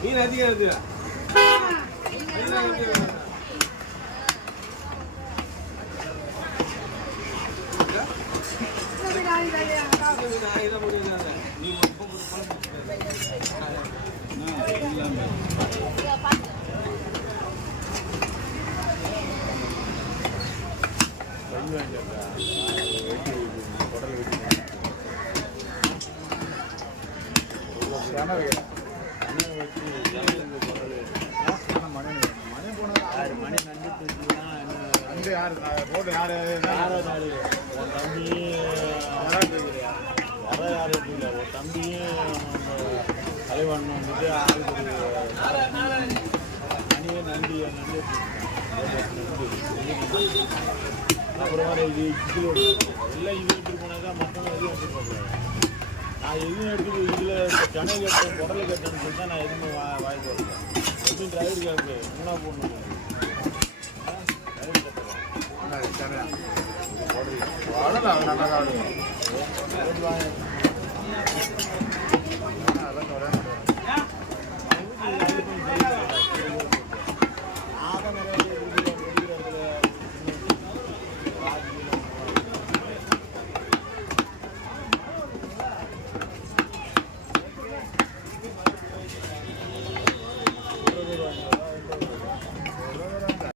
மீன் அதிகம் இருக்கு. தம்பியும் தலைவண்ணம் வந்துட்டு மணியே நன்றி அப்புறம் இது எல்லாம் இது எடுத்துட்டு போனாதான் மொத்தம் எதுவும் எடுத்துட்டு போகிறேன். நான் எதுவும் எடுத்துட்டு இதில் சென்னை கேட்டேன் குடலை கேட்டேன்னு சொல்லி தான் நான் எதுவுமே வாய்ப்பு வரல. எப்படியும் டிரைவர் கேட்கு என்ன போடணும் நல்லா